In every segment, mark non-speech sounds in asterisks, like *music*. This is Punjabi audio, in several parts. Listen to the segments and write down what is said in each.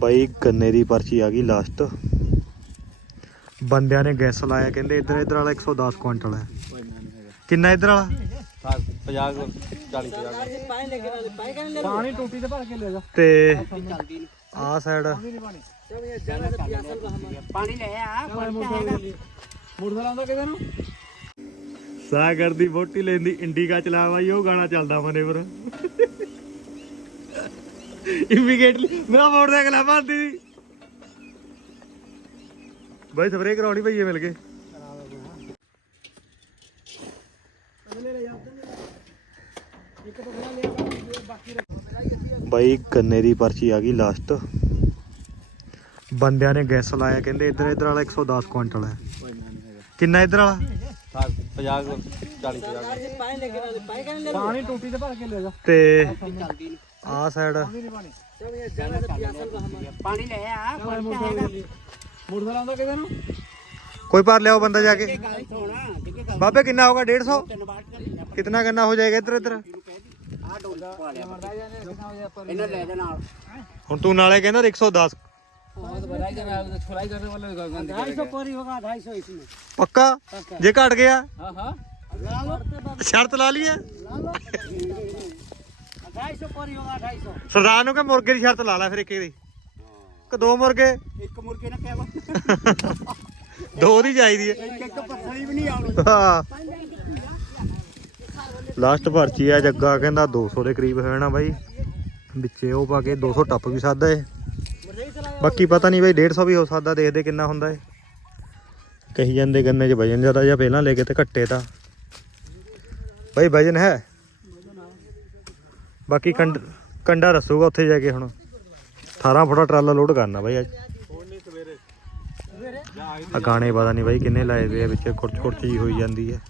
ਬਾਈ ਗੰਨੇ ਦੀ ਪਰਚੀ ਆ ਗਈ ਲਾਸਟ ਬੰਦਿਆਂ ਨੇ ਗੈਸ ਲਾਇਆ ਕਹਿੰਦੇ ਇੱਧਰ ਇੱਧਰ ਵਾਲਾ 110 ਕੁਇੰਟਲ ਹੈ। ਕਿੰਨਾ ਇੱਧਰ ਵਾਲਾ? 50 40 50 ਪਾਣੀ ਟੂਟੀ ਤੇ ਭਰ ਕੇ ਲੈ ਜਾ। ਤੇ ਆਹ ਸਾਈਡ ਪਾਣੀ ਲੈ ਆ ਨੂੰ। ਸਾਗਰ ਦੀ ਵੋਟੀ ਲੈਂਦੀ ਇੰਡੀਕਾ ਚਲਾ ਬਾਈ ਉਹ ਗਾਣਾ ਚੱਲਦਾ ਮਨੇ ਪਰ ਇਮੀਡੀਏਟਲੀ ਮੇਰਾ ਮੋਟਰਸਾਈਕਲ ਆ ਬੰਦੀ ਸੀ ਬਾਈ ਸਪਰੇ ਕਰਾਉਣੀ ਭਈਏ ਮਿਲ ਕੇ। ਬਾਈ ਗੰਨੇ ਦੀ ਪਰਚੀ ਆ ਗਈ ਲਾਸਟ ਬੰਦਿਆਂ ਨੇ ਗੈਸ ਲਾਇਆ ਕਹਿੰਦੇ ਇੱਧਰ ਇੱਧਰ ਵਾਲਾ 110 ਕੁਇੰਟਲ ਹੈ। ਕਿੰਨਾ ਇੱਧਰ ਵਾਲਾ? 50 40 50 ਪਾਣੀ ਟੂਟੀ ਤੇ ਭਰ ਕੇ ਲੈ ਜਾ ਤੇ ਆ ਸਾਈਡ ਪਾਣੀ ਲੈ ਆ ਪਾਣੀ ਤਾਂ ਕਿਹਦੇ ਨੂੰ? ਕੋਈ ਪਰ ਲਿਆਓ ਬੰਦਾ ਜਾ ਕੇ। ਬਾਬੇ ਕਿੰਨਾ ਹੋਗਾ 150 ਕਿੰਨਾ ਕਿੰਨਾ ਹੋ ਜਾਏਗਾ ਇੱਧਰ ਇੱਧਰ? ਹੁਣ ਤੂੰ ਨਾਲੇ ਕਹਿੰਦਾ 110 ਪੱਕਾ? ਜੇ ਘਟ ਗਿਆ? ਸ਼ਰਤ ਲਾ ਲਈਏ। ਸਰਦਾਰ ਨੂੰ ਕਿ ਮੁਰਗੇ ਦੀ ਸ਼ਰਤ ਲਾ ਲੈ ਫਿਰ ਇੱਕ ਦੀ ਕਿ ਦੋ ਮੁਰਗੇ? ਇੱਕ ਮੁਰਗੇ ਨਾ ਕਹਿਵਾ ਦੋ ਦੀ ਚਾਹੀਦੀ ਹੈ। ਇੱਕ ਇੱਕ ਵੀ ਨਹੀਂ ਆਉਣੀ ਲਾਸਟ ਪਰਚੀ ਆ ਜੱਗਾ ਕਹਿੰਦਾ 200 ਦੇ ਕਰੀਬ ਹੋਣਾ ਬਾਈ। ਵਿੱਚੇ ਉਹ ਪਾ ਕੇ 200 ਟੱਪ ਵੀ ਸਾਦਾ ਏ। ਬਾਕੀ ਪਤਾ ਨਹੀਂ ਬਾਈ 150 ਵੀ ਹੋ ਸਕਦਾ ਦੇਖਦੇ ਕਿੰਨਾ ਹੁੰਦਾ ਏ। ਕਹੀ ਜਾਂਦੇ ਗੰਨੇ 'ਚ ਵਜਨ ਜ਼ਿਆਦਾ ਜਾਂ ਪਹਿਲਾਂ ਲੈ ਕੇ ਤੇ ਘੱਟੇ ਤਾਂ। ਬਾਈ ਵਜਨ ਹੈ? ਬਾਕੀ ਕੰਡ ਕੰਡਾ ਰਸੂਗਾ ਉੱਥੇ ਜਾ ਕੇ ਹੁਣ। 18 ਫੁੱਟਾ ਟਰਾਲਾ ਲੋਡ ਕਰਨਾ ਬਾਈ ਅੱਜ। ਆ ਗਾਣੇ ਪਤਾ ਨਹੀਂ ਬਾਈ ਕਿੰਨੇ ਲਾਏ ਵੇ ਆ, ਵਿੱਚ ਖੁਰਚ ਖੁਰਚ ਜੀ ਹੋਈ ਜਾਂਦੀ ਹੈ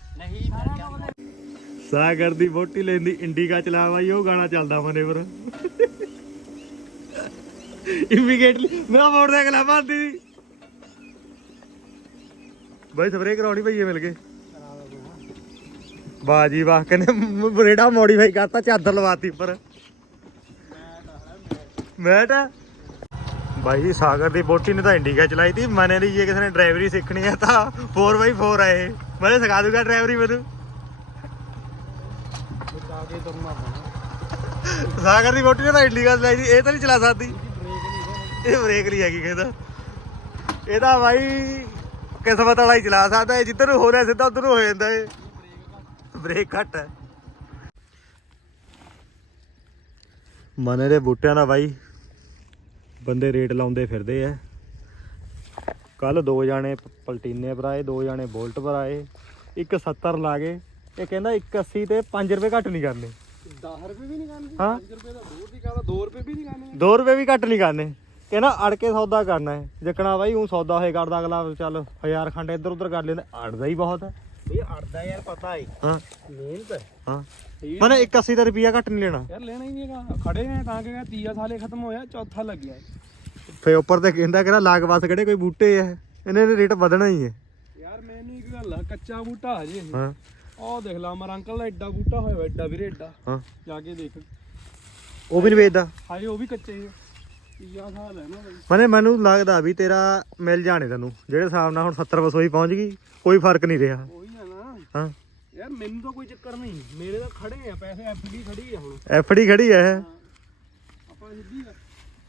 ਸਾਗਰ ਦੀ ਵੋਟੀ ਲੈਂਦੀ ਇੰਡੀਕਾ ਚਲਾ ਬਾਈ, ਉਹ ਗਾਣਾ ਚੱਲਦਾ ਮਨੇ ਪਰ। ਇਮੀਡੀਏਟਲੀ ਮੇਰਾ ਮੋਟਰਸਾਈਕਲ ਆ, ਬੰਦੀ ਬਾਈ ਸਪਰੇ ਕਰਾਉਣੀ ਭਈਏ ਮਿਲ ਕੇ। ਬਾਜੀ, ਵਾਹ, ਕਹਿੰਦੇ ਮ- ਮੋਡੀਫਾਈ ਕਰਤਾ, ਚਾਦਰ ਲਵਾਤੀ ਉੱਪਰ। ਮੈਟ ਬਾਈ ਸਾਗਰ ਦੀ ਬੋਟੀ ਨੇ ਤਾਂ ਇੰਡੀਕਾ ਚਲਾਈ ਤੀ। ਮਨੇ ਦੀ ਜੇ ਕਿਸੇ ਨੇ ਡਰਾਈਵਰੀ ਸਿੱਖਣੀ ਹੈ ਤਾਂ 4x4 ਆਏ ਮੈਂ ਸਿਖਾ ਦੂੰਗਾ ਡਰਾਈਵਰੀ ਮੈਨੂੰ? ਸਾਗਰ ਦੀ ਬੋਟੀ ਨੇ ਤਾਂ ਇੰਡੀਕਾ ਚਲਾਈ ਸੀ ਇਹ ਤਾਂ ਨਹੀਂ ਚਲਾ ਸਕਦੀ। ਇਹ ਬ੍ਰੇਕ ਨਹੀਂ ਹੈਗੀ ਕਹਿੰਦਾ ਇਹਦਾ ਬਾਈ ਕਿਸਮਤ ਵਾਲਾ ਹੀ ਚਲਾ ਸਕਦਾ। ਹੈ ਜਿੱਧਰ ਹੋ ਰਿਹਾ, ਸਿੱਧਾ ਉਧਰ ਹੋ ਜਾਂਦਾ ਏ ਬ੍ਰੇਕ ਘੱਟ ਹੈ। ਮਨੇ ਦੇ ਬੂਟਿਆਂ ਦਾ ਬਾਈ ਬੰਦੇ ਰੇਟ ਲਾਉਂਦੇ ਫਿਰਦੇ ਐ ਕੱਲ ਦੋ ਜਾਣੇ ਪਲਟੀਨੇ ਪਰ ਆਏ ਦੋ ਜਾਣੇ ਬੋਲਟ ਪਰ ਆਏ ਇੱਕ 70 ਲਾ ਗਏ। ਇਹ ਕਹਿੰਦਾ 180 ਤੇ 5 ਰੁਪਏ ਘੱਟ ਨਹੀਂ ਕਰਨੇ। 10 ਰੁਪਏ ਵੀ ਨਹੀਂ ਕਰਨੇ। ਹਾਂ? 5 ਰੁਪਏ ਦਾ ਦੂਰ ਦੀ ਗੱਲ 2 ਰੁਪਏ ਵੀ ਨਹੀਂ ਕਰਨੇ। 2 ਰੁਪਏ ਵੀ ਘੱਟ ਨਹੀਂ ਕਰਨੇ। ਕਹਿੰਦਾ ਅੜ ਕੇ ਸੌਦਾ ਕਰਨਾ ਹੈ। ਜੱਕਣਾ ਬਾਈ ਉਹ ਸੌਦਾ ਹੋਏ ਕਰਦਾ ਅਗਲਾ ਚੱਲ ਹਜ਼ਾਰ ਖੰਡ ਇੱਧਰ ਉੱਧਰ ਕਰ ਲੈਂਦਾ। ਅੜਦਾ ਹੀ ਬਹੁਤ ਹੈ। ਇਹ ਅੜਦਾ ਯਾਰ ਪਤਾ ਹੈ ਹਾਂ। ਮਿਹਨਤ ਹਾਂ। ਮਨੇ 81 ਦਾ ਰੁਪਿਆ ਘੱਟ ਨਹੀਂ ਲੈਣਾ। ਯਾਰ ਲੈਣਾ ਹੀ ਨਹੀਂ ਹੈਗਾ। ਖੜੇ ਨੇ ਤਾਂ ਕਿ ਤੀਆ ਸਾਲੇ ਖਤਮ ਹੋਇਆ ਚੌਥਾ ਲੱਗਿਆ ਫੇ ਉੱਪਰ ਤੇ ਕਹਿੰਦਾ ਕਹਿੰਦਾ ਲਾਗ ਬਸ ਕਿਹੜੇ ਕੋਈ ਬੂਟੇ ਐ ਇਹਨੇ ਦੇ ਰੇਟ ਵਧਣਾ ਹੀ ਹੈ ਯਾਰ ਮੈਨੂੰ ਇੱਕ ਗੱਲ ਆ ਕੱਚਾ ਬੂਟਾ ਹਜੇ ਇਹ ਹਾਂ। ਆਹ ਦੇਖ ਲਾ ਮਰ ਅੰਕਲ ਦਾ ਐਡਾ ਬੂਟਾ ਹੋਇਆ ਵਾ, ਐਡਾ ਵੀਰੇ ਐਡਾ ਹਾਂ। ਜਾ ਕੇ ਦੇਖ। ਉਹ ਵੀ ਨਹੀਂ ਵੇਚਦਾ। ਹਾਏ ਉਹ ਵੀ ਕੱਚੇ ਆ ਤੀਆ ਸਾਲ ਹੈ ਨਾ ਬਈ। ਮਨੇ ਮੈਨੂੰ ਲੱਗਦਾ ਵੀ ਤੇਰਾ ਮਿਲ ਜਾਣੇ ਤੈਨੂੰ। ਜਿਹੜੇ ਹਿਸਾਬ ਨਾਲ ਹੁਣ 70 ਵਸੋਈ ਪਹੁੰਚ ਗਈ ਕੋਈ ਫ਼ਰਕ ਨਹੀਂ ਰਿਹਾ। ਉਹੀ ਹਾਂ। ਯਾਰ ਮੈਨੂੰ ਤਾਂ ਕੋਈ ਚੱਕਰ ਨਹੀਂ। ਮੇਰੇ ਤਾਂ ਖੜੇ ਆ ਪੈਸੇ ਐਫਡੀ ਖੜੀ ਆ ਹੁਣ। ਐਫਡੀ ਖੜੀ ਐ ਇਹ। ਆਪਾਂ ਸਿੱਧੀ ਆ।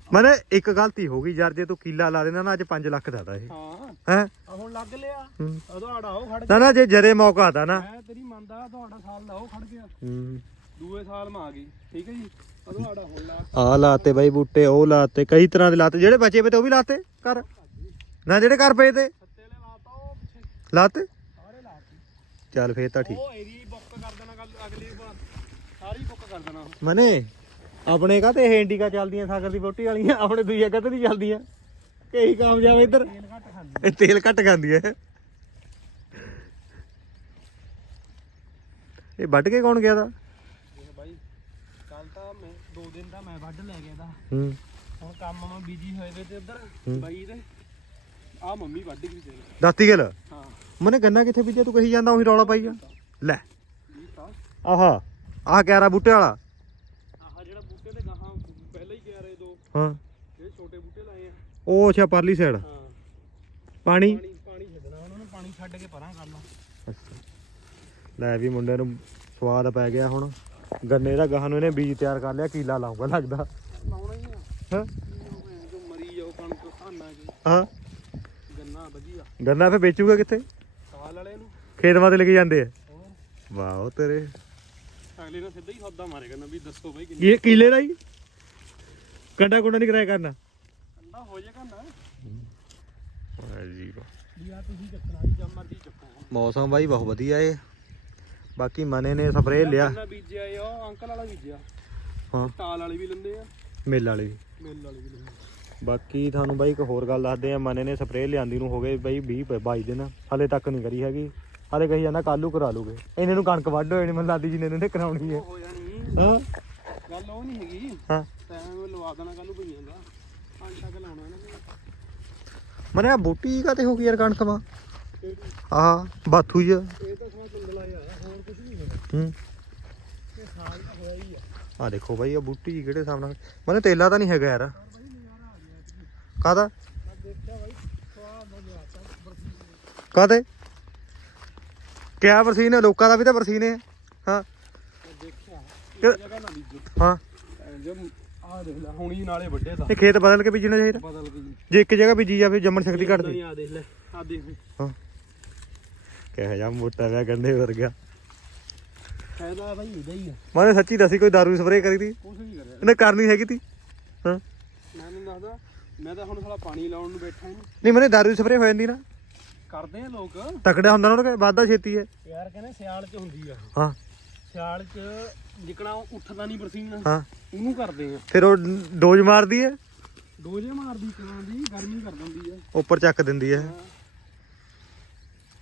ਮਨੇ ਇੱਕ ਗਲਤੀ ਹੋ ਗਈ ਯਾਰ ਜੇ ਤੂੰ ਕੀਲਾ ਲਾ ਦੇਣਾ ਨਾ ਅੱਜ 5 ਲੱਖ ਦਾ ਤਾ ਇਹ। ਹਾਂ। ਹੈ? ਆ ਹੁਣ ਲੱਗ ਲਿਆ। ਉਹ ਖੜ ਨਾ ਨਾ ਜੇ ਜਰੇ ਮੌਕਾ ਤਾ ਨਾ। ਮੈਂ ਤੇਰੀ ਮੰਨਦਾ ਤੁਹਾਡਾ ਸਾਲ ਦਾ ਉਹ ਖੜ ਗਿਆ। ਹੂੰ। ਦੂਏ ਸਾਲ ਮੈਂ ਆ ਗਈ ਠੀਕ ਹੈ ਜੀ? ਉਧਾੜਾ ਹੁਣ ਲਾ। ਆ ਲਾਤੇ ਬਾਈ ਬੂਟੇ ਉਹ ਲਾਤੇ ਕਈ ਤਰ੍ਹਾਂ ਦੇ ਲਾਤੇ। ਜਿਹੜੇ ਬਚੇ ਪਏ ਤੇ ਉਹ ਵੀ ਲਾਤੇ ਕਰ ਨਾ ਜਿਹੜੇ ਘਰ ਪਏ ਤੇ? ਸੱਤੇ ਲੈ ਲਾਤਾ ਉਹ ਪਿੱਛੇ। ਲਾਤੇ ਸਾਰੇ ਲਾਤੇ? ਚੱਲ ਫੇਰ ਤਾਂ ਠੀਕ। ਉਹ ਏਰੀ ਬੁੱਕ ਕਰ ਦੇਣਾ ਕੱਲ ਅਗਲੀ ਵਾਰ। ਸਾਰੀ ਬੁੱਕ ਕਰ ਦੇਣਾ ਉਹ। ਮਨੇ ਆਪਣੇ ਕਾ ਤੇ ਇਹ ਇੰਡੀਕਾ ਚੱਲਦੀਆਂ ਸਾਗਰ ਦੀ ਬੋਟੀ ਵਾਲੀਆਂ ਆਪਣੇ ਦੂਜੇ ਕਾ ਤੇ ਨਹੀਂ ਚੱਲਦੀਆਂ? ਕਈ ਕਾਮਯਾਬ ਇੱਧਰ। ਤੇਲ ਘੱਟ ਖਾਂਦੀ ਇਹ ਤੇਲ ਘੱਟ ਖਾਂਦੀ ਐ ਇਹ ਵੱਢ ਕੇ ਕੌਣ ਗਿਆ ਦਾ ਦੇਖ ਬਾਈ ਕੱਲ ਤਾਂ ਮੈਂ ਦੋ ਦਿਨ ਦਾ ਮੈਂ ਵੱਢ ਲੈ ਗਿਆ ਦਾ ਹੂੰ। ਹੁਣ ਕੰਮ ਮੈਂ ਬਿਜ਼ੀ ਹੋਏ ਵੇ ਤੇ ਉਧਰ ਹੂੰ। ਬਾਈ ਦੇ। ਆ ਮੰਮੀ ਵੱਢ ਗਈ ਤੇ ਦਾਤੀ ਗੱਲ? ਹਾਂ। ਮਨੇ ਗੰਨਾ ਕਿੱਥੇ ਬੀਜਿਆ? ਤੂੰ ਕਹੀ ਜਾਂਦਾ ਉਹੀ ਰੌਲਾ ਪਾਈ ਜਾ ਲੈ। ਆ। ਆਹਾ ਆਹ ਕਿਆਰਾ ਬੂਟੇ ਵਾਲਾ। ਆਹ ਜਿਹੜਾ ਬੂਟੇ ਤੇ ਗਾਹਾਂ ਪਹਿਲਾਂ ਹੀ ਗਿਆ ਰੇ ਦੋ। ਹਾਂ। ਇਹ ਛੋਟੇ ਬੂਟੇ ਲਾਏ ਆ। ਉਹ ਅੱਛਾ ਪਰਲੀ ਸਾਈਡ ਹਾਂ। ਪਾਣੀ? ਪਾਣੀ ਛੱਡਣਾ ਉਹਨਾਂ ਨੂੰ ਪਾਣੀ ਛੱਡ ਕੇ ਪਰਾਂ ਕਰਨਾ ਲੈ। ਵੀ ਮੁੰਡੇ ਨੂੰ ਸਵਾਦ ਪੈ ਗਿਆ ਹੁਣ। ਗੰਨੇ ਦਾ ਗਾਹਾਂ ਨੂੰ ਇਹਨੇ ਬੀਜ ਤਿਆਰ ਕਰ ਲਿਆ ਕੀਲਾ ਲਾਊਗਾ ਲੱਗਦਾ। ਲਾਉਣਾ ਹੀ ਆ। ਹਾਂ? ਜੋ ਮਰੀ ਜਾਓ ਕਣਕ ਖਾਨਾ ਜੀ। ਹਾਂ। ਗੰਨਾ ਵਧੀਆ ਗੰਨਾ ਫੇ ਵੇਚੂਗਾ ਕਿੱਥੇ? ਸਾਲ ਵਾਲੇ ਨੂੰ। ਖੇਤ ਮਾਤੇ ਲੈ ਕੇ ਜਾਂਦੇ ਆ। ਹੋਰ ਵਾਓ ਤੇਰੇ। ਅਗਲੇ ਨੇ ਸਿੱਧਾ ਹੀ ਸੌਦਾ ਮਾਰੇਗਾ ਨਾ ਵੀ ਦੱਸੋ ਬਈ ਕਿੰਨੀ। ਇਹ ਕੀਲੇ ਦਾ ਹੀ? ਕੰਡਾ ਕੁੰਡਾ ਨਹੀਂ ਕਰਾਇਆ ਕਰਨਾ। ਅੰਡਾ ਹੋ ਜਾਏਗਾ ਨਾ ਵਾਹ ਜੀ ਵਾਹ। ਵੀ ਆ ਤੁਸੀਂ ਚੱਕਣਾ ਜੀ ਜਾਂ ਮਰਜ਼ੀ ਚੱਕੋ। ਮੌਸਮ ਬਾਈ ਬਹੁਤ ਵਧੀਆ ਏ। ਬਾਕੀ ਮਨੇ ਨੇ ਸਪਰੇਅ ਲਿਆ। ਗੰਨਾ ਬੀਜਿਆ ਇਹ ਉਹ ਅੰਕਲ ਵਾਲਾ ਬੀਜਿਆ। ਹਾਂ। ਟਾਲ ਵਾਲੇ ਵੀ ਲੈਂਦੇ ਆ। ਮੇਲ ਵਾਲੇ ਵੀ। ਮਿਲ ਵਾਲੇ ਵੀ ਲੈਂਦੇ ਬਾਕੀ ਤੁਹਾਨੂੰ ਬਾਈ ਇੱਕ ਹੋਰ ਗੱਲ ਦੱਸਦੇ ਆ ਮਨੇ ਨੇ ਸਪਰੇਅ ਲਿਆਂਦੀ ਨੂੰ ਹੋ ਗਏ ਬਾਈ 20 ਪ- 22 ਦਿਨ ਹਲੇ ਤੱਕ ਨਹੀਂ ਕਰੀ ਹੈਗੀ। ਹਲੇ ਕਹੀ ਜਾਂਦਾ ਕੱਲੂ ਕਰਾ ਲੂਗੇ ਇਹਨੇ ਨੂੰ ਕਣਕ ਵੱਢ ਹੋਏ ਨੇ ਮੈਨੂੰ ਲਾਦੀ ਜੀ ਨੇ ਇਹਨੇ ਕਰਾਉਣੀ ਹੈ। ਹੋ ਜਾਣੀ ਹਾਂ? ਗੱਲ ਉਹ ਨਹੀਂ ਹੈਗੀ। ਹਾਂ। ਟਾਈਮ ਲਵਾ ਦੇਣਾ ਕੱਲ ਭਈਆਂ ਦਾ ਪੰਜ ਤੱਕ ਲਾਉਣਾ ਇਹਨਾਂ ਮਨੇ ਆ ਬੂਟੀ ਕਾਤੇ ਹੋ ਗਈ ਯਾਰ ਕਣਕ ਇਹ ਆਹ ਬਾਥੂ ਜੀ ਤਾਂ ਸਮਾਂ ਚੰਗਲਾ ਆ ਹੋਰ ਕੁਝ ਨਹੀਂ ਹੈਗਾ। ਹੂੰ। ਇਹ ਸਾਲ ਤਾਂ ਹੋਇਆ ਹੀ ਆ। ਆ ਦੇਖੋ ਬਾਈ ਆ ਬੂਟੀ ਕਿਹੜੇ ਸਾਹਮਣੇ ਮਨੇ ਤੇਲਾ ਤਾਂ ਨਹੀਂ ਹੈਗਾ ਯਾਰ। ਕਾਦਾ ਕਾਦੇ ਕਿਆ ਵਰਸੀਨ ਹੈ ਲੋਕਾਂ ਦਾ ਵੀ ਤਾਂ ਵਰਸੀਨ ਹੈ। ਹਾਂ ਹਾਂ। ਜੋ ਆ ਦੇਖ ਲੈ ਹੁਣੀ ਨਾਲੇ ਵੱਡੇ ਦਾ ਇਹ ਖੇਤ ਬਦਲ ਕੇ ਬੀਜਣਾ ਚਾਹੀਦਾ? ਬਦਲ ਜੇ ਇੱਕ ਜਗ੍ਹਾ ਬੀਜੀ ਜਾਵੇ ਜੰਮਣ ਸ਼ਕਤੀ ਘਟਦੀ ਆ ਦੇਖ ਲੈ ਆ ਦੇਖ। ਹਾਂ। ਕਿਹੋ ਜਿਹਾ ਮੋਟਾ ਵਿਆ ਗੰਡੇ ਵਰਗਾ। ਫਾਇਦਾ ਬਾਈ ਇਹਦਾ ਹੀ ਆ। ਸੱਚੀ ਦੱਸੀ ਕੋਈ ਦਾਰੂ ਸਪਰੇਅ ਕਰੀ ਤੀ? ਕੁਝ ਨਹੀਂ ਕਰਿਆ। ਇਹਨੇ ਕਰਨੀ ਹੈਗੀ ਤੀ। ਹਾਂ। ਮੈਂ ਤਾਂ ਹੁਣ ਸਾਲਾ ਪਾਣੀ ਲਾਉਣ ਨੂੰ ਬੈਠਾ ਹਾਂ। ਨਹੀਂ ਮੈਨੇ ਦਾਰੂ ਸਪਰੇਅ ਹੋ ਜਾਂਦੀ ਨਾ। ਕਰਦੇ ਆ ਲੋਕ। ਤਕੜਾ ਹੁੰਦਾ ਨਾ ਉਹਨੂੰ ਵਾਧਾ ਛੇਤੀ ਹੈ। ਯਾਰ ਕਹਿੰਦੇ ਸਿਆਲ ਚ ਹੁੰਦੀ ਆ। ਹਾਂ। ਸਿਆਲ ਚ ਜਿਕਣਾ ਉਹ ਉੱਠਦਾ ਨਹੀਂ ਪਰਸੀਨ ਹਾਂ। ਉਹਨੂੰ ਕਰਦੇ ਆ। ਫਿਰ ਉਹ ਡੋਜ਼ ਮਾਰਦੀ ਹੈ। ਡੋਜੇ ਮਾਰਦੀ ਕਾਂ ਦੀ ਗਰਮੀ ਕਰ ਦਿੰਦੀ ਆ। ਉੱਪਰ ਚੱਕ ਦਿੰਦੀ ਹੈ।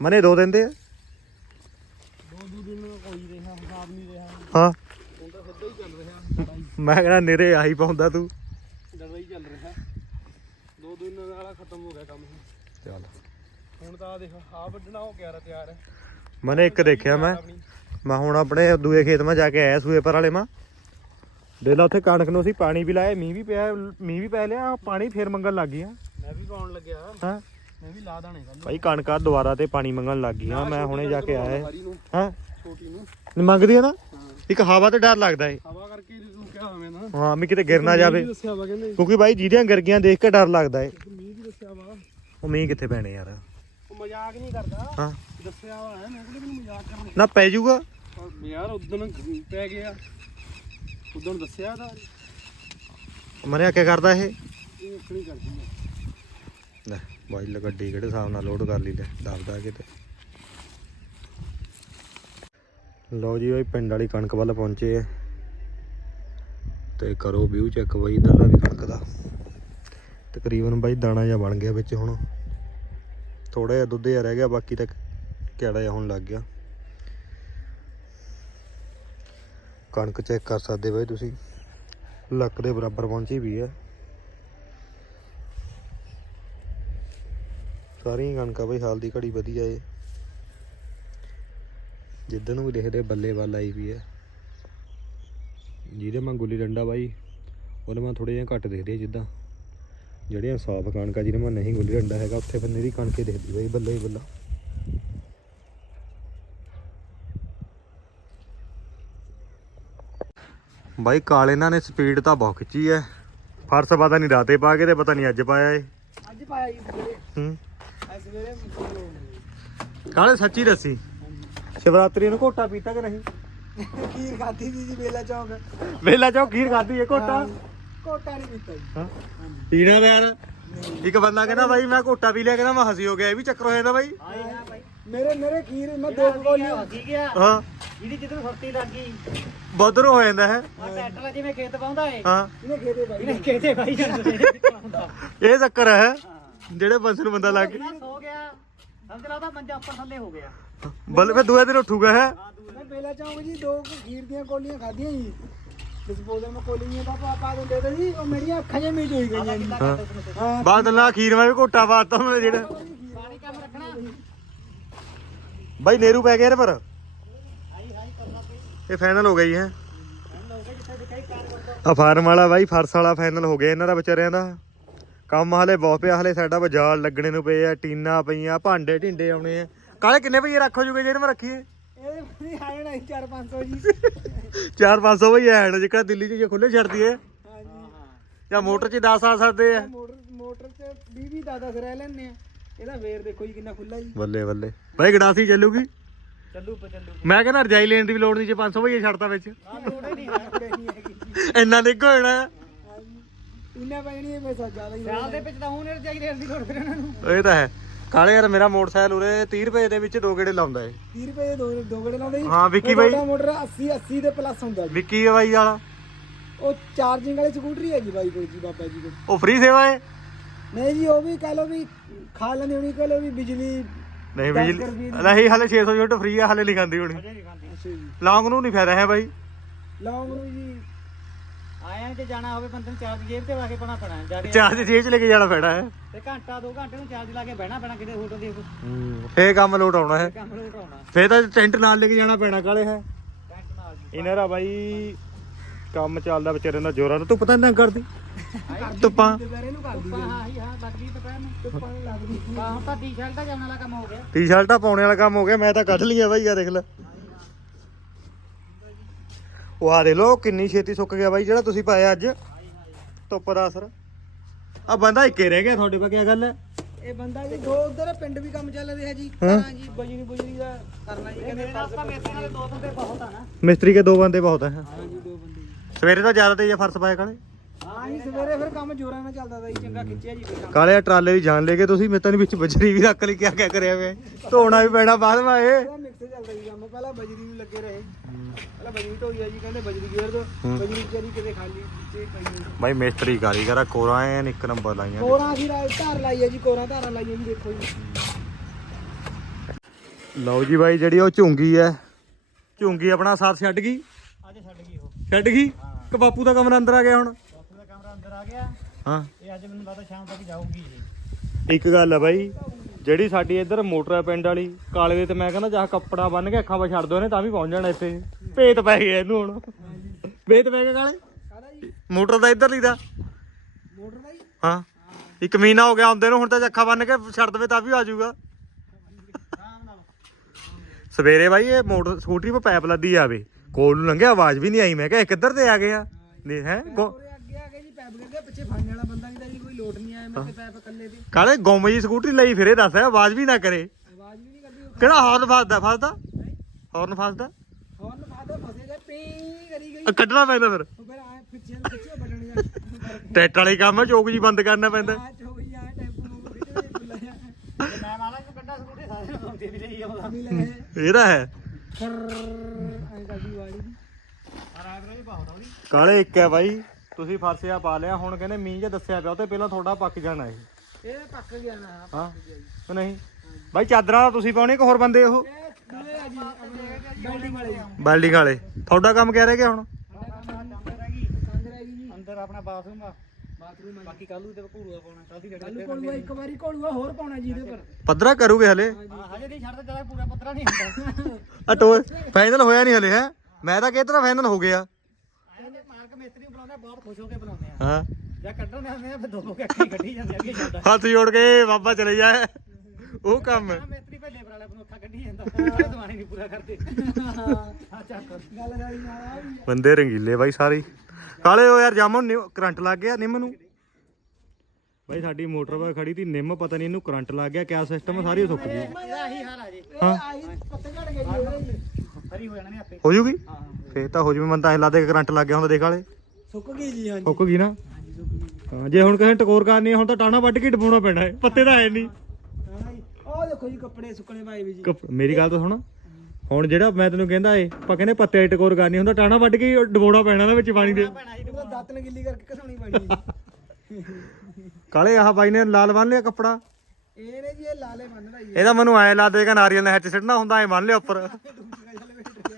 ਮਨੇ ਦੋ ਦਿੰਦੇ ਆ। ਦੋ ਦੋ ਦਿਨ ਕੋਈ ਰਿਹਾ ਹਿਸਾਬ ਨਹੀਂ ਰਿਹਾ। ਹਾਂ। ਹੁਣ ਤਾਂ ਸਿੱਧਾ ਹੀ ਚੱਲ ਰਿਹਾ। ਲੜਾਈ ਮੈਂ ਕਹਿੰਦਾ ਨੇਰੇ ਆਹੀ ਪਾਉਂਦਾ ਤੂੰ ਲੜਾਈ ਚੱਲ ਰਿਹਾ ਦੋ ਦਿਨ ਵਾਲਾ ਖਤਮ ਹੋ ਗਿਆ ਕੰਮ ਚੱਲ ਹੁਣ ਤਾਂ ਆ ਦੇਖ ਆ ਵੱਢਣਾ ਹੋ ਗਿਆ ਰ ਤਿਆਰ। ਹੈ ਮਨੇ ਇੱਕ ਦੇਖਿਆ ਮੈਂ। ਮੈਂ ਹੁਣ ਆਪਣੇ ਦੂਏ ਖੇਤ ਮਾ ਜਾ ਕੇ ਆਇਆ ਸੂਏ ਪਰ ਵਾਲੇ ਮਾ। ਦੇ ਲਾ ਉੱਥੇ ਕਣਕ ਨੂੰ ਅਸੀਂ ਪਾਣੀ ਵੀ ਲਾਇਆ ਮੀਂਹ ਵੀ ਪਿਆ ਮੀਂਹ ਵੀ ਪੈ ਲਿਆ ਪਾਣੀ ਫੇਰ ਮੰਗਣ ਲੱਗ ਗਿਆ ਮੈਂ ਵੀ ਪਾਉਣ ਲੱਗਿਆ। ਹਾਂ। ਮੈਂ ਵੀ ਲਾ ਦਾਣੇ ਕੱਲ ਭਾਈ ਕਣਕਾਂ ਦੁਬਾਰਾ ਤੇ ਪਾਣੀ ਮੰਗਣ ਲੱਗ ਗਈਆਂ ਮੈਂ ਹੁਣੇ ਜਾ ਕੇ ਆਇਆ। ਹਾਂ। ਛੋਟੀ ਨੂੰ। ਮੰਗਦੀ ਹੈ ਨਾ? ਇੱਕ ਹਵਾ ਤੇ ਡਰ ਲੱਗਦਾ ਏ। ਹਵਾ ਕਰਕੇ ਤੂੰ ਕਿਹਾ ਹੋਵੇਂ ਨਾ। ਹਾਂ ਮੈਂ ਕਿਤੇ ਗਿਰ ਨਾ ਜਾਵੇ। ਕਿਉਂਕਿ ਬਾਈ ਜਿਹਦੀਆਂ ਗਿਰਗੀਆਂ ਦੇਖ ਕੇ ਡਰ ਲੱਗਦਾ ਏ। ਮੀਂਹ ਵੀ ਦੱਸਿਆ ਵਾ। ਉਹ ਮੀਂਹ ਕਿੱਥੇ ਪੈਣੇ ਯਾਰ। ਮਜ਼ਾਕ ਨਹੀਂ ਕਰਦਾ। ਹਾਂ। ਦੱਸਿਆ ਵਾ ਮੈਂ ਕਿਹੜੇ ਮੈਨੂੰ ਮਜ਼ਾਕ ਕਰਨੇ ਨਾ ਪੈ ਜਾਊਗਾ ਪਰ ਯਾਰ ਉਦੋਂ ਪੈ ਗਿਆ। ਉਦੋਂ ਦੱਸਿਆ ਤਾਂ ਮਰਿਆ ਕੀ ਕਰਦਾ ਇਹ? ਕਰਦੀ ਲੈ ਬਾਈ ਲ ਗੱਡੀ ਕਿਹੜੇ ਹਿਸਾਬ ਨਾਲ ਲੋਡ ਕਰ ਲਈ ਲੈ ਦੱਬਦਾ ਕਿਤੇ ਲਓ ਜੀ ਬਾਈ ਪਿੰਡ ਵਾਲੀ ਕਣਕ ਵੱਲ ਪਹੁੰਚੇ ਆ। ਤੇ ਕਰੋ ਵਿਊ ਚੈੱਕ ਬਾਈ ਇਧਰਲਾ ਵੀ ਕਣਕ ਦਾ। ਤਕਰੀਬਨ ਬਾਈ ਦਾਣਾ ਜਿਹਾ ਬਣ ਗਿਆ ਵਿੱਚ ਹੁਣ। ਥੋੜਾ ਜਿਹਾ ਦੁੱਧ ਜਿਹਾ ਰਹਿ ਗਿਆ, ਬਾਕੀ ਤੱਕ ਕਿਹੜਾ ਜਿਹਾ ਹੋਣ ਲੱਗ ਗਿਆ। ਕਣਕ ਚੈੱਕ ਕਰ ਸਕਦੇ ਬਾਈ ਤੁਸੀਂ। ਲੱਕ ਦੇ ਬਰਾਬਰ ਪਹੁੰਚੀ ਵੀ ਹੈ। ਸਾਰੀਆਂ ਕਣਕਾਂ ਬਈ ਹਾਲ ਦੀ ਘੜੀ ਵਧੀਆ ਏ ਜਿੱਦਾਂ ਨੂੰ ਵੀ ਦੇਖਦੇ ਬੱਲੇ ਬੱਲ ਆਈ ਵੀ ਹੈ। ਜਿਹਦੇ ਮੈਂ ਗੁੱਲੀ ਡੰਡਾ ਬਾਈ, ਉਹਦੇ ਮੈਂ ਥੋੜੇ ਜਿਹਾ ਘੱਟ ਦਿਖਦੇ ਜਿੱਦਾਂ। ਜਿਹੜੀਆਂ ਸਾਫ਼ ਕਣਕਾਂ ਜਿਹਦੇ ਮਾਂ ਨਹੀਂ ਗੁੱਲੀ ਡੰਡਾ ਹੈਗਾ ਉੱਥੇ ਫਿਰ ਨਿਹਰੀ ਕਣਕੇ ਦਿਖਦੀ ਬਾਈ ਬੱਲੇ ਹੀ ਬੱਲਾ। ਬਾਈ ਕਾਲੇ ਇਹਨਾਂ ਨੇ ਸਪੀਡ ਤਾਂ ਬਹੁਤ ਖਿੱਚੀ ਐ। ਫਰਸ ਪਤਾ ਨਹੀਂ ਰਾਤੇ ਪਾ ਕੇ ਤੇ ਪਤਾ ਨਹੀਂ ਅੱਜ ਪਾਇਆ ਏ। ਅੱਜ ਪਾਇਆ ਜੀ ਹੂੰ। ਅੱਜ ਸਵੇਰੇ ਕਾਲੇ ਸੱਚੀ ਦੱਸੀ। ਸ਼ਿਵਰਾਤਰੀ ਨੂੰ ਘੋਟਾ ਪੀਤਾ ਕਿ ਨਹੀਂ? *laughs* ਖੀਰ ਖਾਦੀ ਸੀ ਜੀ ਵੇਲਾ ਚੌਂਕ। ਵੇਲਾ ਚੋਂ ਖੀਰ ਖਾਦੀ ਏ ਘੋਟਾ। ਕੋਟਾ ਨਹੀਂ ਪੀਤਾ ਜੀ। ਹਾਂ। ਪੀਣਾ ਯਾਰ। ਇੱਕ ਬੰਦਾ ਕਹਿੰਦਾ ਬਾਈ ਮੈਂ ਘੋਟਾ ਪੀ ਲਿਆ ਕਹਿੰਦਾ ਮੈਂ ਹਸੀ ਹੋ ਗਿਆ ਇਹ ਵੀ ਚੱਕਰ ਹੋ ਜਾਂਦਾ ਬਾਈ। ਹਾਂ ਮੇਰੇ ਮੇਰੇ ਖੀਰ ਮੈਂ ਦੋ ਗੋਲੀ ਗਿਆ ਹਾਂ। ਜਿਹਦੀ ਜਿੱਦੋਂ ਫਰਤੀ ਲੱਗ ਗਈ। ਬਦਰ ਹੋ ਜਾਂਦਾ ਹੈ। ਆ ਟਰੈਕਟਰ ਜਿਵੇਂ ਖੇਤ ਪਾਉਂਦਾ ਏ। ਹਾਂ। ਇਹਨੇ ਖੇਤੇ ਬਾਈ ਇਹਨੇ ਖੇਤੇ ਬਾਈ ਜਾਂਦੇ ਇਹ ਚੱਕਰ ਹੈ। ਜਿਹੜੇ ਬੰਸ ਨੂੰ ਬੰਦਾ ਲੱਗ ਗਿਆ ਸੋ ਗਿਆ। ਸਮਝ ਲਾ ਉਹਦਾ ਮੰਜਾ ਉੱਪਰ ਥੱਲੇ ਹੋ ਗਿਆ। ਬਲ ਫੇ ਦੂਏ ਦਿਨ ਉੱਠੂਗਾ ਹੈ। ਮੈਂ ਬੇਲਾ ਚਾਹੂੰ ਜੀ ਦੋ ਖੀਰ ਦੀਆਂ ਕੋਲੀਆਂ ਖਾਧੀਆਂ ਜੀ। ਡਿਸਪੋਜ਼ਲ ਮੈਂ ਕੋਲੀਆਂ ਦਾ ਪਾ ਦਿੰਦੇ ਤੇ ਜੀ ਉਹ ਮੇਰੀਆਂ ਅੱਖਾਂ ਜਿਹਾ ਮੀਚ ਹੋਈ ਗਈਆਂ ਜੀ ਹਾਂ। ਬਾਦਲ ਨਾਲ ਖੀਰ ਮੈਂ ਘੋਟਾ ਪਾਤਾ ਉਹਨੇ ਜਿਹੜਾ। ਪਾਣੀ ਕੰਮ ਰੱਖਣਾ ਬਾਈ ਨੇਰੂ ਪੈ ਗਿਆ ਇਹਦੇ ਪਰ। ਇਹ ਫਾਈਨਲ ਹੋ ਗਈ ਹੈ। ਆ ਫਾਰਮ ਵਾਲਾ ਬਾਈ, ਫਰਸ ਵਾਲਾ ਫਾਈਨਲ ਹੋ ਗਿਆ ਇਹਨਾਂ ਦਾ ਵਿਚਾਰਿਆਂ ਦਾ। ਕੰਮ ਹਲੇ ਬਹੁਤ ਪਿਆ, ਹਲੇ ਸਾਡਾ ਬਾਜ਼ਾਰ ਲੱਗਣੇ ਨੂੰ ਪਏ ਆ, ਟੀਨਾ ਪਈਆਂ, ਭਾਂਡੇ ਢਿੰਡੇ ਆਉਣੇ ਆ। ਕਾਲੇ ਕਿੰਨੇ ਵਜੇ ਰੱਖੋ ਜੂਗੇ ਜੇ ਮੈਂ ਰੱਖੀਏ? ਇਹਦੇ ਵੀ ਆਏ ਨਾ 4-500 ਜੀ 4-500 ਭਈਏ ਐਣ ਜਿਹੜਾ ਦਿੱਲੀ 'ਚ ਜੇ ਖੁੱਲੇ ਛੱਡਦੀ ਏ ਹਾਂਜੀ ਜਾਂ। ਮੋਟਰ 'ਚ 10 ਆ ਸਕਦੇ ਆ। ਮੋਟਰ ਮੋਟਰ ਤੇ 20 20 10 10 ਰਹਿ ਲੈਣੇ ਆ। ਇਹਦਾ ਵੇਰ ਦੇਖੋ ਜੀ ਕਿੰਨਾ ਖੁੱਲਾ ਜੀ। ਬੱਲੇ ਬੱਲੇ। ਬਾਈ ਗੜਾਸੀ ਚੱਲੂਗੀ? ਚੱਲੂ ਪਾ ਚੱਲੂ ਮੈਂ ਕਹਿੰਦਾ ਰਜਾਈ ਲੈਣ ਦੀ ਵੀ ਲੋੜ ਨਹੀਂ ਜੇ 500 ਭਈਏ ਛੱਡਤਾ ਵਿੱਚ। ਆ ਲੋੜੇ ਨਹੀਂ ਹੈ ਲੋੜੇ ਨਹੀਂ ਹੈਗੀ ਇੰਨਾ ਨਿੱਘ ਹੋ ਜਾਣਾ। ਇੰਨਾ ਪੈਣੀ ਹੈ ਪੈਸਾ ਜ਼ਿਆਦਾ ਹੀ ਸਾਲ ਦੇ ਵਿੱਚ ਤਾਂ ਹੁਣ ਰਜਾਈ ਦੇਣ ਦੀ ਲੋੜ ਫਿਰ ਇਹਨਾਂ ਨੂੰ। ਇਹ ਤਾਂ ਹੈ। ਕਾਲੇ ਯਾਰ ਮੇਰਾ ਮੋਟਰਸਾਈਕਲ ਉਰੇ 30 ਰੁਪਏ ਦੇ ਵਿੱਚ ਦੋ ਗੇੜੇ ਲਾਉਂਦਾ ਏ। 30 ਰੁਪਏ ਦੇ ਦੋ ਦੋ ਗੜੇ ਲਾਉਂਦੇ ਜੀ? ਹਾਂ ਵਿੱਕੀ ਬਾਈ। ਤੁਹਾਡਾ ਮੋਟਰ 80 80 ਦੇ ਪਲੱਸ ਹੁੰਦਾ ਜੀ। ਵਿੱਕੀ ਬਾਈ ਵਾਲਾ। ਉਹ ਚਾਰਜਿੰਗ ਵਾਲੀ ਸਕੂਟਰੀ ਹੈਗੀ ਬਾਈ ਕੋਲ ਜੀ ਬਾਬਾ ਜੀ ਕੋਲ। ਉਹ ਫ੍ਰੀ ਸੇਵਾ ਏ? ਨਹੀਂ ਜੀ ਉਹ ਵੀ ਕਹ ਲੋ ਵੀ ਖਾ ਲੈਂਦੇ ਹੋਣੀ ਕਹ ਲੋ ਵੀ ਬਿਜਲੀ ਨਹੀਂ ਦਸ ਬਿਜਲੀ ਰੁਪਏ ਦੀ। ਨਹੀਂ ਹਲੇ 600 ਯੂਨਿਟ ਫ੍ਰੀ ਆ ਹਲੇ ਨਹੀਂ ਖਾਂਦੀ ਹੋਣੀ। ਅੱਛਾ ਜੀ ਲੌਂਗ ਨੂੰ ਨਹੀਂ ਫਾਇਦਾ ਹੈ ਬਾਈ। ਲੌਂਗ ਨੂੰ ਜੀ ਆਇਆ ਤੇ ਜਾਣਾ ਹੋਵੇ ਬੰਦੇ ਨੂੰ ਚਾਰਜ ਜੇਬ ਤੇ ਲਾ ਕੇ ਪਾਣਾ ਪੈਣਾ ਜ਼ਿਆਦਾ ਚਾਰਜ ਜੇਬ 'ਚ ਲੈ ਕੇ ਜਾਣਾ ਪੈਣਾ ਹੈ। ਤੇ ਘੰਟਾ ਦੋ ਘੰਟੇ ਨੂੰ ਚਾਰਜ ਲਾ ਕੇ ਬਹਿਣਾ ਪੈਣਾ ਕਿਤੇ ਹੋਟਲ ਦੇ ਫੇਰ ਕੰਮ ਲੋਟ ਆਉਣਾ ਹੈ। ਕੰਮ ਲੋਟ ਆਉਣਾ। ਫੇਰ ਤਾਂ ਟੈਂਟ ਨਾਲ ਲੈ ਕੇ ਜਾਣਾ ਪੈਣਾ ਕਾਲੇ ਹੈ। ਟੈਂਟ ਨਾਲ ਇਹਨਾਂ ਦਾ ਬਾਈ ਕੰਮ ਚੱਲਦਾ ਵਿਚਾਰੇ ਦਾ ਜੋਰਾਂ ਨੂੰ ਧੁੱਪ ਤਾਂ ਨਾ ਕਰਦੀ। ਧੁੱਪਾਂ। ਦੁਪਹਿਰੇ ਨੂੰ ਕਰਦੀ ਹਾਂ। ਹਾਂ ਹੀ ਲੱਗਦੀ ਦੁਪਹਿਰ ਨੂੰ। ਧੁੱਪਾਂ ਲੱਗਦੀ ਹੁਣ ਤਾਂ ਟੀ-ਸ਼ਰਟਾਂ ਜਾਣ ਵਾਲਾ ਕੰਮ ਹੋ ਗਿਆ। ਟੀ-ਸ਼ਰਟਾਂ ਪਾਉਣੇ ਵਾਲਾ ਕੰਮ ਹੋ ਗਿਆ ਮੈਂ ਤਾਂ ਕੱਢ ਲਈਆਂ ਬਾਈ ਆ ਦੇਖ ਲੈ। ਉਹ ਆ ਦੇ ਲੋ ਕਿੰਨੀ ਛੇਤੀ ਸੁੱਕ ਗਿਆ ਬਾਈ ਜਿਹੜਾ ਤੁਸੀਂ ਪਾਇਆ ਅੱਜ। ਧੁੱਪ ਦਾ ਅਸਰ। ਆ ਬੰਦਾ ਇੱਕੇ ਰਹਿ ਗਿਆ ਤੁਹਾਡੇ ਪਾ ਕੀ ਗੱਲ ਹੈ? ਇਹ ਬੰਦਾ ਜੀ ਦੋ ਉਧਰ ਪਿੰਡ ਵੀ ਕੰਮ ਚੱਲ ਰਿਹਾ ਜੀ। ਕਰਾਂ ਜੀ ਬਜਰੀ ਬੁਜਰੀ ਦਾ ਕਰਨਾ ਜੀ ਕਹਿੰਦੇ ਮੇਰੇ ਨਾਲ ਤਾਂ ਮੇਰੇ ਨਾਲ ਦੋ ਬੰਦੇ ਬਹੁਤ ਆ ਨਾ। ਮਿਸਤਰੀ ਕੇ ਦੋ ਬੰਦੇ ਬਹੁਤ ਹੈ? ਹਾਂ ਜੀ ਦੋ ਬੰਦੇ ਜੀ। ਸਵੇਰੇ ਤਾਂ ਜ਼ਿਆਦਾ ਤੇ ਜਾਂ ਫਰਸ਼ ਪਾਇਆ ਕਾਲੇ। ਹਾਂ ਜੀ ਸਵੇਰੇ ਫਿਰ ਕੰਮ ਜੋਰਾਂ ਨਾਲ ਚੱਲਦਾ ਜੀ ਚੰਗਾ ਖਿੱਚਿਆ ਜੀ ਕਾਲੇ ਟਰਾਲੇ ਦੀ ਜਾਨ ਲੈ ਕੇ ਤੁਸੀਂ ਮੇਰੇ ਤਾਂ ਵਿੱਚ ਬਜਰੀ ਵੀ ਰੱਖ ਲਈ ਕਿਆ ਕਿਆ ਕਰਿਆ ਵੇ। ਧੋਣਾ ਵੀ ਪੈਣਾ ਬਾਅਦ ਮਾ ਇਹ ਚੱਲਦਾ ਜੀ ਕੰਮ। ਪਹਿਲਾਂ ਬਜਰੀ ਨੂੰ ਲੱਗੇ ਰਹੇ। ਪਹਿਲਾਂ ਬਜਰੀ ਢੋਈ ਆ ਜੀ ਕਹਿੰਦੇ ਬਜਰੀ ਗੇਰ ਦੋ। ਬਜਰੀ ਵਿਚਾਰੀ ਕਿਤੇ ਖਾਲੀ ਤੇ ਪਈ ਹੋਈ। ਬਾਈ ਮਿਸਤਰੀ ਕਾਰੀਗਰ ਆ ਕੋਰਾ ਐਨ ਇੱਕ ਨੰਬਰ ਲਾਈਆਂ ਨੇ। ਕੋਰਾਂ ਰਾਜ ਧਾਰ ਲਾਈ ਹੈ ਜੀ ਕੋਰਾਂ ਧਾਰਾਂ ਲਾਈਆਂ ਜੀ ਦੇਖੋ ਜੀ। ਲਓ ਜੀ ਬਾਈ ਜਿਹੜੀ ਉਹ ਝੁੰਗੀ ਐ। ਝੁੰਗੀ ਆਪਣਾ ਸਾਥ ਛੱਡ ਗਈ? ਅੱਜ ਛੱਡ ਗਈ ਉਹ। ਛੱਡ ਗਈ? ਕਿ ਬਾਪੂ ਦਾ ਕਮਰਾ ਅੰਦਰ ਆ ਗਿਆ ਹੁਣ? ਬਾਪੂ ਦਾ ਕਮਰਾ ਅੰਦਰ ਆ ਗਿਆ। ਹਾਂ। ਇਹ ਅੱਜ ਮੈਨੂੰ ਲੱਗਦਾ ਸ਼ਾਮ ਤੱਕ ਜਾਊਗੀ ਇਹ ਇੱਕ ਗੱਲ ਆ ਬਾਈ ਜਿਹੜੀ ਸਾਡੀ ਇੱਧਰ ਮੋਟਰ ਆ ਪਿੰਡ ਵਾਲੀ, ਕਾਲੇ ਦੇ ਤੇ ਮੈਂ ਕਹਿੰਦਾ ਜਾ ਕੱਪੜਾ ਬੰਨ ਕੇ ਅੱਖਾਂ 'ਵਾ ਛੱਡ ਦੋ ਨੇ ਤਾਂ ਵੀ ਪਹੁੰਚ ਜਾਣਾ ਇੱਥੇ। ਭੇਤ ਪੈ ਗਿਆ ਇਹਨੂੰ ਹੁਣ। ਭੇਤ ਪੈ ਗਿਆ ਕਾਲੇ? ਮੋਟਰ ਦਾ ਇੱਧਰ ਦਾ ਮੋਟਰ ਦਾ ਜੀ ਹਾਂ, ਇੱਕ ਮਹੀਨਾ ਹੋ ਗਿਆ ਆਉਂਦੇ ਨੂੰ, ਹੁਣ ਤਾਂ ਅੱਖਾਂ ਬੰਨ ਕੇ ਛੱਡ ਦੇਵੇ ਤਾਂ ਵੀ ਆ ਜਾਊਗਾ। ਸਵੇਰੇ ਬਾਈ ਇਹ ਮੋਟਰ, ਸਕੂਟਰੀ 'ਤੇ ਪਾਈਪ ਲੱਦੀ ਆਵੇ, ਕੋਲ ਨੂੰ ਲੰਘਿਆ, ਆਵਾਜ਼ ਵੀ ਨਹੀਂ ਆਈ। ਮੈਂ ਕਿਹਾ ਇਹ ਕਿੱਧਰ ਤੇ ਆ ਗਿਆ ਨਹੀਂ ਹੈ ਉਰੇ ਅੱਗੇ ਆ ਗਏ ਜੀ, ਪੈਪ ਗਿਰ ਪਿੱਛੇ ਫਾੜਨੇ ਵਾਲਾ ਬੰਦਾ ਨਹੀਂ ਤਾਂ ਜੀ। ਲੋਟ ਨਹੀਂ ਆਇਆ ਪੈਪ ਇਕੱਲੇ ਕਾਲੇ ਗੁੰਮ ਜੀ ਸਕੂਟਰੀ ਲਈ ਫਿਰੇ ਦੱਸ ਆਵਾਜ਼ ਵੀ ਨਾ ਕਰੇ। ਆਵਾਜ਼ ਵੀ ਨਹੀਂ ਕਰਦੀ ਉਹ ਕਿਹੜਾ ਹਾਰਨ ਫਸਦਾ ਫਸਦਾ? ਹਾਰਨ ਫਸਦਾ? ਹੌਰਨ ਫਾਦਾ ਫਸੇ ਜਾ ਪੀ ਕਰੀ ਗਈ। ਕੱਢਣਾ ਪੈਂਦਾ ਫਿਰ। ਫਿਰ ਆਏ ਪਿੱਛੇ ਨੂੰ ਖਿੱਚਿਆ ਬਟਨ ਜਾ। ਟੈਟ ਵਾਲੇ ਕੰਮ ਚੌਕ ਜੀ ਬੰਦ ਕਰਨਾ ਪੈਂਦਾ। ਆ ਚੋਈ ਆ ਟੈਂਪੂ ਨੂੰ ਖਿੱਚਦੇ ਬੁੱਲਾ ਜਾ ਜੇ ਮੈਂ ਮਾਲਾ ਨੂੰ ਕੱਢਾ ਸਕੂਟੇ ਸਾਰੇ ਨੂੰ ਆਉਂਦੇ ਵੀ ਲਈ ਆਉਂਦਾ। ਨਹੀਂ ਲੈ ਇਹਦਾ ਹੈ। ਖਰ ਐ ਕਰਦੀ ਵਾਲੀ ਦੀ। ਆਰਾਮ ਨਾਲ ਵੀ ਬਹੁਤ ਆਉਂਦੀ। ਕਾਲੇ ਇੱਕ ਹੈ ਬਾਈ। ਤੁਸੀਂ ਫਰਸਿਆ ਪਾ ਲਿਆ ਹੁਣ ਕਹਿੰਦੇ ਮੀਂਹ ਜਿਹਾ ਦੱਸਿਆ ਪਿਆ ਉਹ ਤੇ ਪਹਿਲਾਂ ਤੁਹਾਡਾ ਪੱਕ ਜਾਣਾ ਇਹ ਇਹ ਪੱਕ ਗਿਆ ਨਾ ਹਾਂ? ਕਿ ਨਹੀਂ? ਬਾਈ ਚਾਦਰਾਂ ਤੁਸੀਂ ਪਾਉਣੇ ਕਿ ਹੋਰ ਬੰਦੇ ਉਹ? ਜੀ ਬਿਲਡਿੰਗ ਵਾਲੇ। ਜੀ ਬਿਲਡਿੰਗ ਵਾਲੇ। ਤੁਹਾਡਾ ਕੰਮ ਕਿਆ ਰਹਿ ਗਿਆ ਹੁਣ? ਅੰਦਰ ਜੀ। ਆਪਣਾ ਬਾਥਰੂਮ ਆ। ਬਾਥਰੂਮ ਬਾਕੀ ਕੱਲੂ ਤੇ ਘੂਰੂਆ ਪਾਉਣਾ ਕੱਲ ਦੀ ਕੱਲ ਕੋਲੂਆ ਇੱਕ ਵਾਰੀ ਕੋਲੂਆ ਹੋਰ ਪਾਉਣਾ ਜੀ ਇਹਦੇ ਪਰ ਪੱਧਰਾ ਕਰੂਗੇ ਹਲੇ? ਹਾਂ ਹਜੇ ਨਹੀਂ ਛੱਡਦਾ ਜ਼ਿਆਦਾ ਪੂਰਾ ਪੱਤਰਾ ਨਹੀਂ ਹੁੰਦਾ। ਆ ਟੋ ਫਾਈਨਲ ਹੋਇਆ ਨਹੀਂ ਹਲੇ ਹੈ? ਮੈਂ ਤਾਂ ਕਿਤਨਾ ਫਾਈਨਲ ਹੋ ਗਿਆ। ਮਿਸਤਰੀ ਨੂੰ ਬੁਲਾਉਂਦੇ ਆ, ਬਹੁਤ ਖੁਸ਼ ਹੋ ਕੇ ਬੁਲਾਉਂਦੇ ਆ। ਹਾਂ। ਜਾਂ ਕੱਢਣ ਦੇ ਆਉਂਦੇ ਆ ਫਿਰ ਦੋ ਦੋ ਇਕੱਠੇ ਕੱਢੀ ਜਾਂਦੇ ਅੱਗੇ ਜਾਂਦਾ ਹੱਥ ਜੋੜ ਕੇ ਬਾਬਾ ਚਲੇ ਜਾਏ ਉਹ ਕੰਮ ਹੈ। ਮਿਸਤਰੀ ਭੇਜੇ ਬਰਾਲੇ ਅੱਖਾਂ ਕੱਢੀ ਜਾਂਦਾ ਦਵਾਨੇ ਨਹੀਂ ਪੂਰਾ ਕਰਦੇ। ਆ ਚੱਕ ਗੱਲ ਸਾਰੀ ਨਾਲ ਆ ਵੀ। ਬੰਦੇ ਰੰਗੀਲੇ ਬਾਈ ਸਾਰੇ। ਕਾਲੇ ਉਹ ਯਾਰ ਜਾਮਨ ਕਰੰਟ ਲੱਗ ਗਿਆ ਨਿੰਮ ਨੂੰ। ਬਾਈ ਸਾਡੀ ਮੋਟਰ ਵਾ ਖੜੀ ਤੀ ਨਿੰਮ ਪਤਾ ਨਹੀਂ ਇਹਨੂੰ ਕਰੰਟ ਲੱਗ ਗਿਆ ਕਿਆ ਸਿਸਟਮ ਸਾਰੀ ਸੁੱਕ ਗਈ। ਇਹਦਾ ਇਹੀ ਹਾਲ ਆ ਜੀ। ਇਹ ਆਈ ਪੱਤੇ ਘੜ ਗਏ ਜੀ ਉਹਦੇ ਜੀ। ਫਰੀ ਹੋ ਜਾਣਾ ਨੇ ਆਪੇ। ਹੋ ਜੂਗੀ? ਹਾਂ ਫੇਰ ਤਾਂ ਹੋ ਜੂਗੀ ਮਨ ਤਾਂ ਐ ਲੱਗਦਾ ਕਿ ਕਰੰਟ ਲੱਗ ਗਿਆ ਹੁੰਦਾ ਦੇਖ ਵਾਲੇ। ਸੁੱਕ ਗਈ ਜੀ ਹਾਂਜੀ। ਸੁੱਕ ਗਈ ਨਾ? ਹਾਂਜੀ ਸੁੱਕ ਗਈ ਹਾਂ ਜੇ ਹੁਣ ਕਿਸੇ ਟਕੋਰ ਕਰਨੀ ਹੈ, ਹੁਣ ਤਾਂ ਟਾਣਾ ਵੱਢ ਕੇ ਡਬਾਉਣਾ ਪੈਣਾ ਹੈ ਪੱਤੇ ਤਾਂ ਹੈ ਨਹੀਂ। ਹਾਂ ਜੀ ਉਹ ਦੇਖੋ ਜੀ ਕੱਪੜੇ ਸੁੱਕਣੇ ਪਾਏ ਵੀ ਜੀ। ਮੇਰੀ ਗੱਲ ਤਾਂ ਸੁਣ। ਹੁਣ ਜਿਹੜਾ ਮੈਂ ਤੈਨੂੰ ਕਹਿੰਦਾ ਏ ਆਪਾਂ ਕਹਿੰਦੇ ਪੱਤੇ ਟਕੋਰ ਕਰਨੀ ਹੁੰਦਾ ਟਾਣਾ ਵੱਢ ਕੇ ਡਬਾਉਣਾ ਪੈਣਾ ਨਾ ਵਿੱਚ ਪਾਣੀ ਦੇ। ਗਿੱਲੀ ਕਰਕੇ ਘਸਾਉਣੀ ਪੈਣੀ *laughs* ਕਾਲੇ ਆਹ ਬਾਈ ਨੇ ਲਾਲ ਬੰਨ ਲਿਆ ਕੱਪੜਾ। ਇਹ ਨੇ ਜੀ ਇਹ ਲਾਲੇ ਬੰਨਦਾ ਜੀ। ਇਹਦਾ ਮੈਨੂੰ ਐ ਲਾ ਦੇਗਾ ਨਾਰੀਅਲ ਨੇ ਹੱਥ ਸਿੱਟਣਾ ਹੁੰਦਾ ਐ ਬੰਨ ਲਿਆ ਉੱਪਰ ਨਾਰੀਅਲ ਛੱਡਣਾ ਹੁੰਦਾ ਹੈ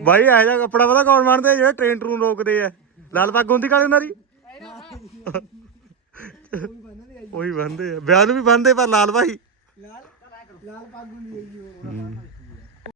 ਬਾਈ, ਇਹੋ ਜਿਹਾ ਕੱਪੜਾ ਪਤਾ ਕੌਣ ਬੰਨਦੇ ਆ? ਜਿਹੜੇ ਟ੍ਰੇਨ ਟਰੂਨ ਰੋਕਦੇ ਆ? ਲਾਲ ਪੱਗ ਹੁੰਦੀ ਕਾਲੇ ਨਾਰੀ ਕੋਈ ਉਹੀ ਬੰਨਦੇ ਆ ਵਿਆਹ ਨੂੰ ਵੀ ਬੰਨਦੇ ਪਰ ਲਾਲ ਭਾਈ ਲਾਲ ਲਾਲ ਪੱਗ ਹੁੰਦੀ ਹੈ